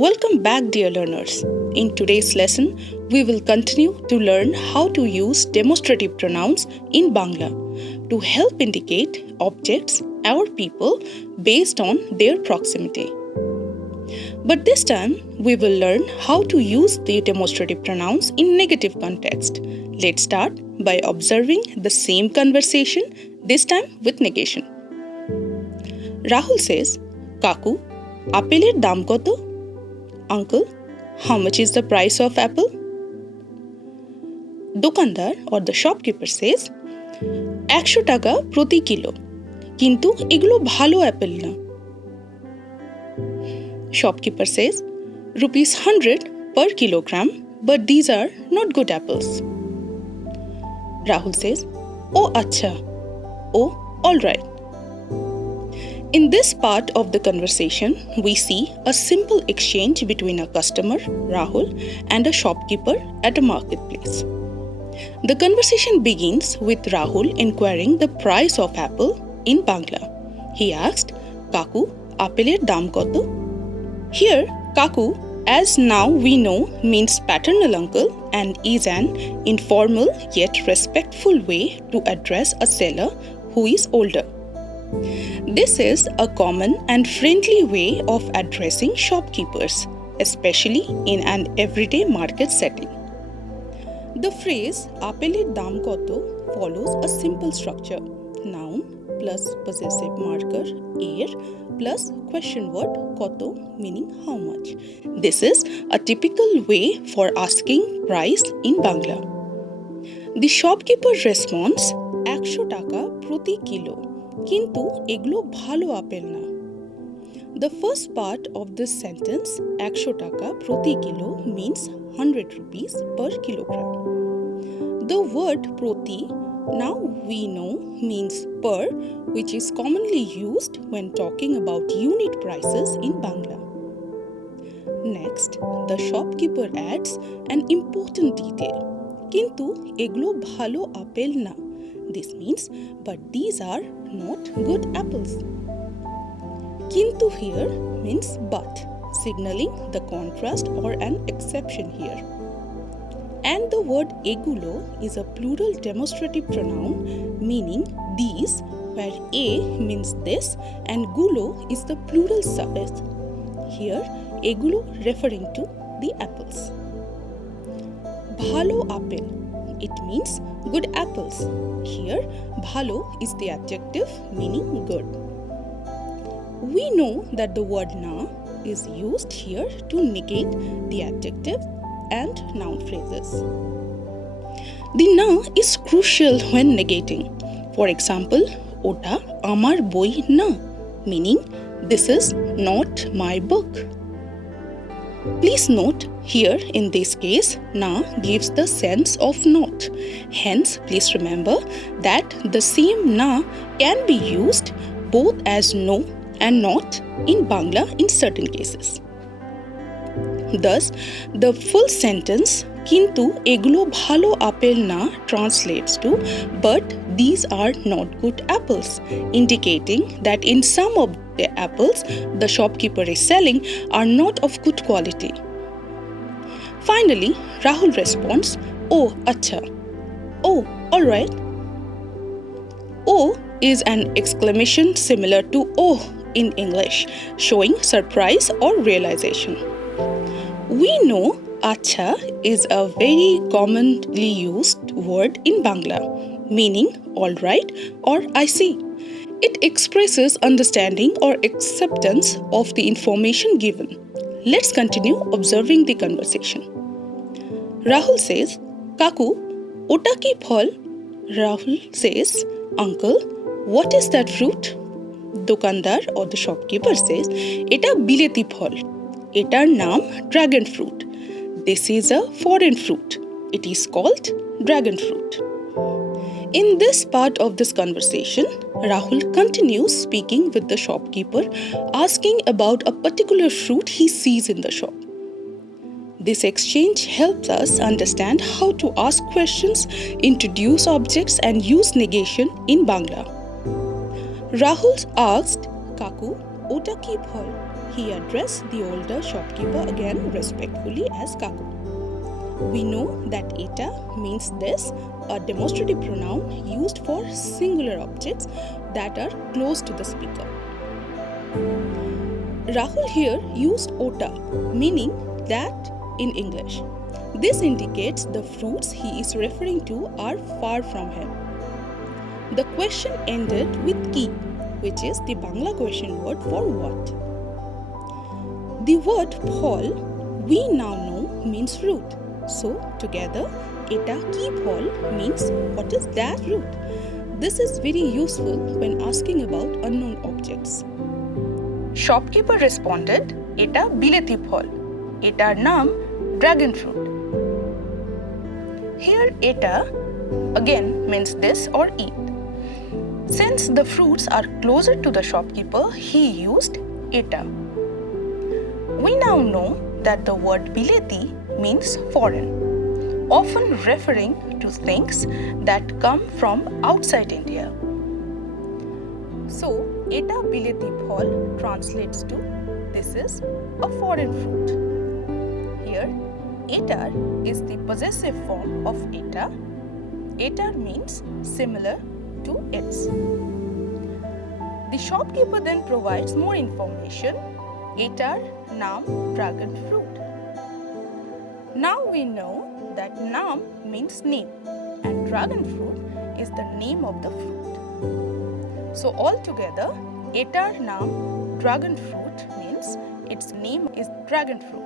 Welcome back, dear learners. In today's lesson, we will continue to learn how to use demonstrative pronouns in Bangla to help indicate objects or people based on their proximity. But this time, we will learn how to use the demonstrative pronouns in negative context. Let's start by observing the same conversation, this time with negation. Rahul says, Kaku, appeler dam koto? Uncle, how much is the price of apple? Dokandar or the shopkeeper says, 100 টাকা প্রতি kilo, কিন্তু এগুলো ভালো Apple না। Shopkeeper says, rupees 100 per kilogram, but these are not good apples. Rahul says, oh acha, oh alright. In this part of the conversation, we see a simple exchange between a customer, Rahul, and a shopkeeper at a marketplace. The conversation begins with Rahul inquiring the price of apple in Bangla. He asked, Kaku, appeler dam koto? Here, Kaku, as now we know, means paternal uncle and is an informal yet respectful way to address a seller who is older. This is a common and friendly way of addressing shopkeepers, especially in an everyday market setting. The phrase appeler dam koto follows a simple structure: noun plus possessive marker er plus question word koto, meaning how much. This is a typical way for asking price in Bangla. The shopkeeper responds, 100 টাকা প্রতি kilo, কিন্তু এগুলো ভালো apple না। The first part of this sentence, 100 টাকা প্রতি kilo, means 100 rupees per kilogram. The word proti, now we know, means per, which is commonly used when talking about unit prices in Bangla. Next, the shopkeeper adds an important detail. কিন্তু এগুলো ভালো apple না. This means, but these are not good apples. Kintu here means but, signaling the contrast or an exception here. And the word egulo is a plural demonstrative pronoun meaning these, where a means this and gulo is the plural suffix. Here, egulo referring to the apples. Bhalo apple, it means good apples. Here, bhalo is the adjective meaning good. We know that the word na is used here to negate the adjective and noun phrases. The na is crucial when negating. For example, ota amar boi na, meaning this is not my book. Please note, here in this case, na gives the sense of not. Hence, please remember that the same na can be used both as no and not in Bangla in certain cases. Thus, the full sentence, Kintu egulo bhalo apel na translates to, but these are not good apples, indicating that in some of the apples the shopkeeper is selling are not of good quality. Finally, Rahul responds, oh, acha. Oh, alright. Oh is an exclamation similar to oh in English, showing surprise or realization. We know acha is a very commonly used word in Bangla, meaning alright or I see. It expresses understanding or acceptance of the information given. Let's continue observing the conversation. Rahul says, Kaku, ota ki phol? Rahul says, Uncle, what is that fruit? Dokandar or the shopkeeper says, Eta bileti phol. Etar naam dragon fruit. This is a foreign fruit. It is called dragon fruit. In this part of this conversation, Rahul continues speaking with the shopkeeper, asking about a particular fruit he sees in the shop. This exchange helps us understand how to ask questions, introduce objects, and use negation in Bangla. Rahul asked, Kaku, ota ki phol? he addressed the older shopkeeper again respectfully as Kaku. We know that eta means this, a demonstrative pronoun used for singular objects that are close to the speaker. Rahul here used ota, meaning that in English. This indicates the fruits he is referring to are far from him. The question ended with ki, which is the Bangla question word for what. The word phol we now know means fruit. So together, eta ki phol means what is that root? This is very useful when asking about unknown objects. Shopkeeper responded, eta bileti phol. Etar naam dragon fruit. Here eta again means this or eat. Since the fruits are closer to the shopkeeper, he used eta. We now know that the word bileti means foreign, often referring to things that come from outside India. So, eta bileti phol translates to this is a foreign fruit. Here, etar is the possessive form of eta. Etar means similar to its. The shopkeeper then provides more information. Etar naam dragon fruit. Now we know that naam means name and dragon fruit is the name of the fruit. So altogether, etar naam dragon fruit means its name is dragon fruit.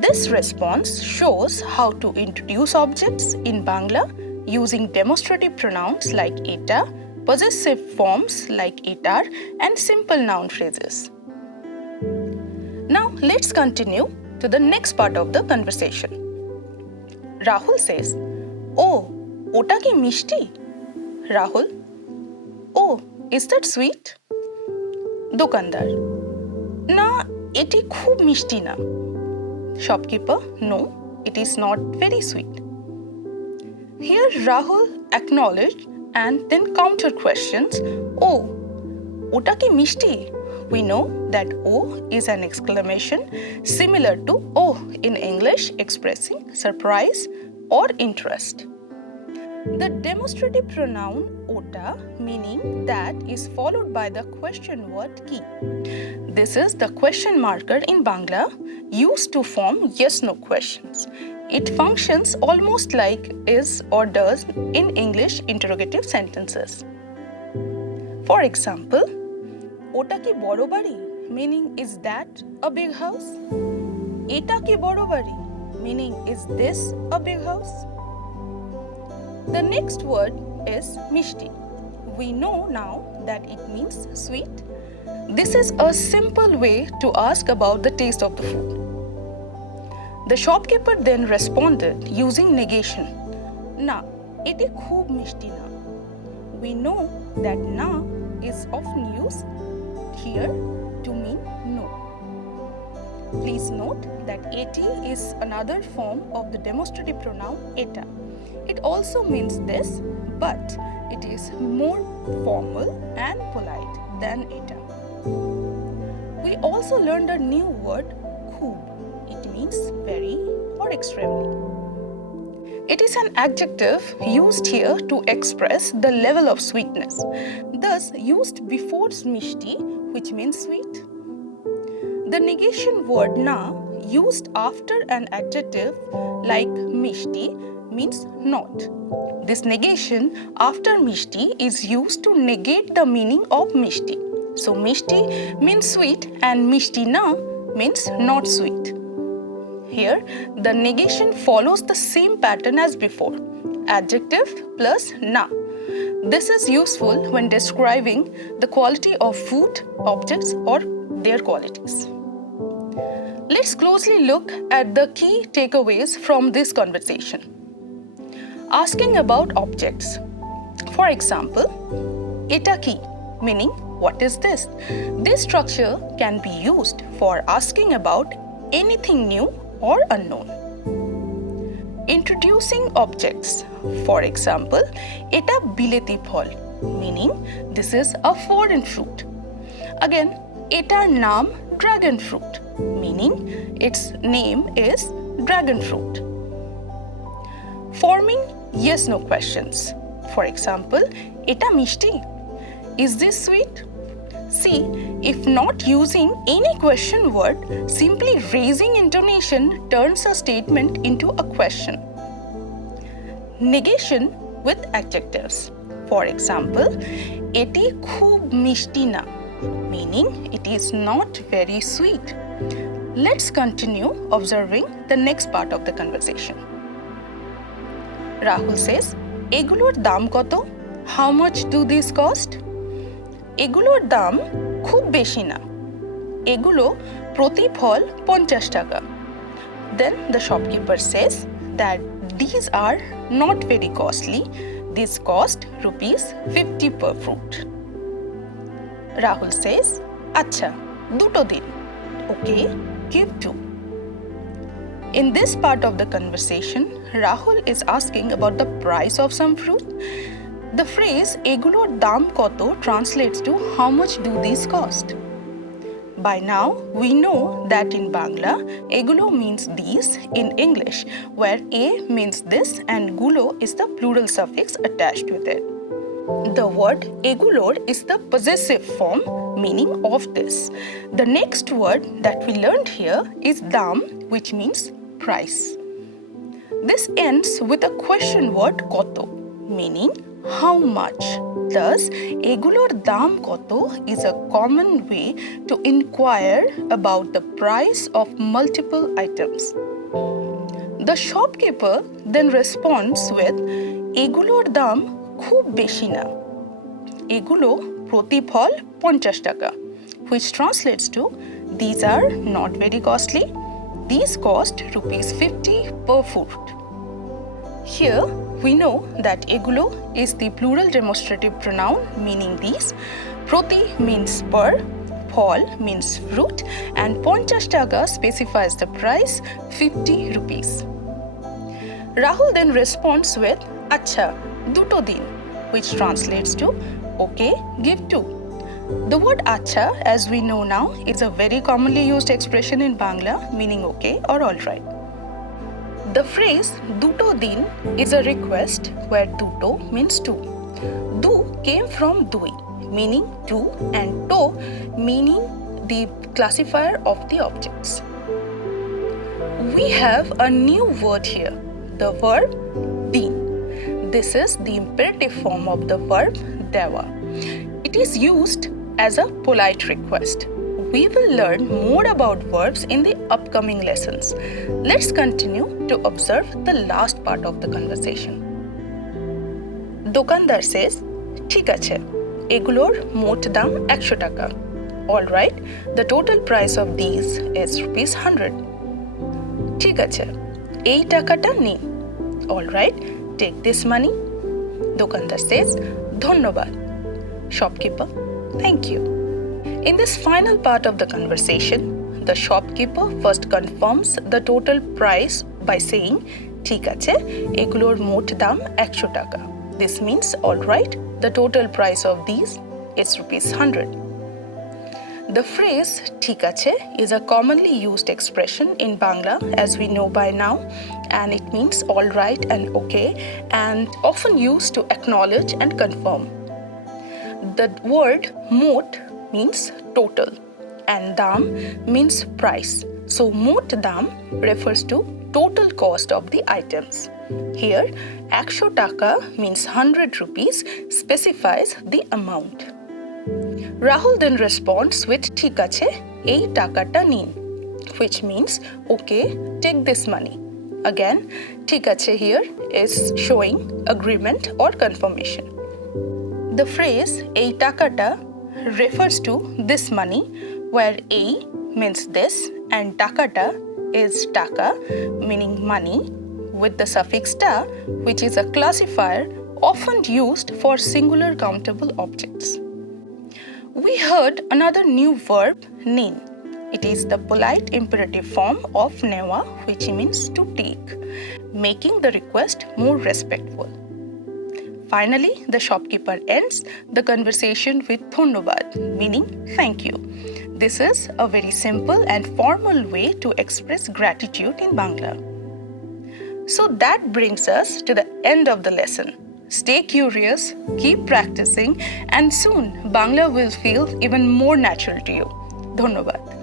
This response shows how to introduce objects in Bangla using demonstrative pronouns like eta, possessive forms like etar, and simple noun phrases. Now let's continue to the next part of the conversation. Rahul says, "Oh, ota ki mishti?" Rahul, "Oh, is that sweet?" Dokandar, "Na, eti khub mishti na." Shopkeeper, "No, it is not very sweet." Here Rahul acknowledged and then counter questions, "Oh, ota ki mishti?" We know that "oh" is an exclamation similar to "oh" in English, expressing surprise or interest. The demonstrative pronoun ota, meaning that, is followed by the question word ki. This is the question marker in Bangla used to form yes-no questions. It functions almost like is or does in English interrogative sentences. For example, ota ki boro bari, meaning is that a big house? Eta ki boro bari, meaning is this a big house? The next word is mishti. We know now that it means sweet. This is a simple way to ask about the taste of the food. The shopkeeper then responded using negation. Na, eti khub mishti na. We know that na is often used here to mean no. Please note that eti is another form of the demonstrative pronoun eta. It also means this, but it is more formal and polite than eta. We also learned a new word, khub. It means very or extremely. It is an adjective used here to express the level of sweetness, thus used before mishti, which means sweet. The negation word na, used after an adjective like mishti, means not. This negation after mishti is used to negate the meaning of mishti. So mishti means sweet and mishti na means not sweet. Here, the negation follows the same pattern as before, adjective plus na. This is useful when describing the quality of food, objects, or their qualities. Let's closely look at the key takeaways from this conversation. Asking about objects. For example, eta ki, meaning what is this? This structure can be used for asking about anything new or unknown. Introducing objects. For example, eta bileti phol, meaning this is a foreign fruit. Again, এটার নাম dragon fruit, meaning its name is dragon fruit. Forming yes-no questions. For example, এটা মিষ্টি? Is this sweet? See, if not using any question word, simply raising intonation turns a statement into a question. Negation with adjectives. For example, এটি খুব মিষ্টি না, meaning it is not very sweet. Let's continue observing the next part of the conversation. Rahul says, এগুলোর দাম কত? How much do these cost? এগুলোর দাম খুব বেশি না, এগুলো প্রতি ফল 50 টাকা. Then the shopkeeper says that these are not very costly. These cost rupees 50 per fruit. Rahul says, আচ্ছা, দুটো দিন. Okay, give two. In this part of the conversation, Rahul is asking about the price of some fruit. The phrase এগুলোর দাম কত translates to how much do these cost. By now, we know that in Bangla, egulo means these in English, where a means this and gulo is the plural suffix attached with it. The word egulor is the possessive form meaning of this. The next word that we learned here is dam, which means price. This ends with a question word koto, meaning how much. Thus, এগুলোর দাম কত is a common way to inquire about the price of multiple items. The shopkeeper then responds with এগুলোর দাম খুব বেশি না, এগুলো প্রতি ফল 50 টাকা, which translates to these are not very costly. These cost rupees 50 per fruit. Here, we know that egulo is the plural demonstrative pronoun meaning these. Proti means per, phol means fruit, and 50 টাকা specifies the price, 50 rupees. Rahul then responds with acha, duto din, which translates to okay, give two. The word acha, as we know now, is a very commonly used expression in Bangla meaning okay or alright. The phrase duto din is a request where duto means two. Du came from dui, meaning two, and to meaning the classifier of the objects. We have a new word here, the verb din. This is the imperative form of the verb deva. It is used as a polite request. We will learn more about verbs in the upcoming lessons. Let's continue to observe the last part of the conversation. Dokandar says, ঠিক আছে, এগুলোর মোট দাম 100 টাকা. All right, the total price of these is rupees 100. ঠিক আছে, এই টাকাটা নিন. All right, take this money. Dokandar says, ধন্যবাদ. Shopkeeper, thank you. In this final part of the conversation, the shopkeeper first confirms the total price by saying, ঠিক আছে, এগুলোর মোট দাম 100 টাকা. This means, all right, the total price of these is rupees 100. The phrase ঠিক আছে is a commonly used expression in Bangla, as we know by now, and it means all right and okay, and often used to acknowledge and confirm. The word mot means total and dam means price. So mot dam refers to total cost of the items. Here, 100 টাকা means 100 rupees specifies the amount. Rahul then responds with ঠিক আছে, এই টাকাটা নিন, which means okay, take this money. Again, ঠিক আছে here is showing agreement or confirmation. The phrase এই টাকাটা refers to this money, where a means this and takata is taka, meaning money, with the suffix ta, which is a classifier often used for singular countable objects. We heard another new verb, nin. It is the polite imperative form of newa, which means to take, making the request more respectful. Finally, the shopkeeper ends the conversation with dhonnobad, meaning thank you. This is a very simple and formal way to express gratitude in Bangla. So that brings us to the end of the lesson. Stay curious, keep practicing, and soon Bangla will feel even more natural to you. Dhonnobad.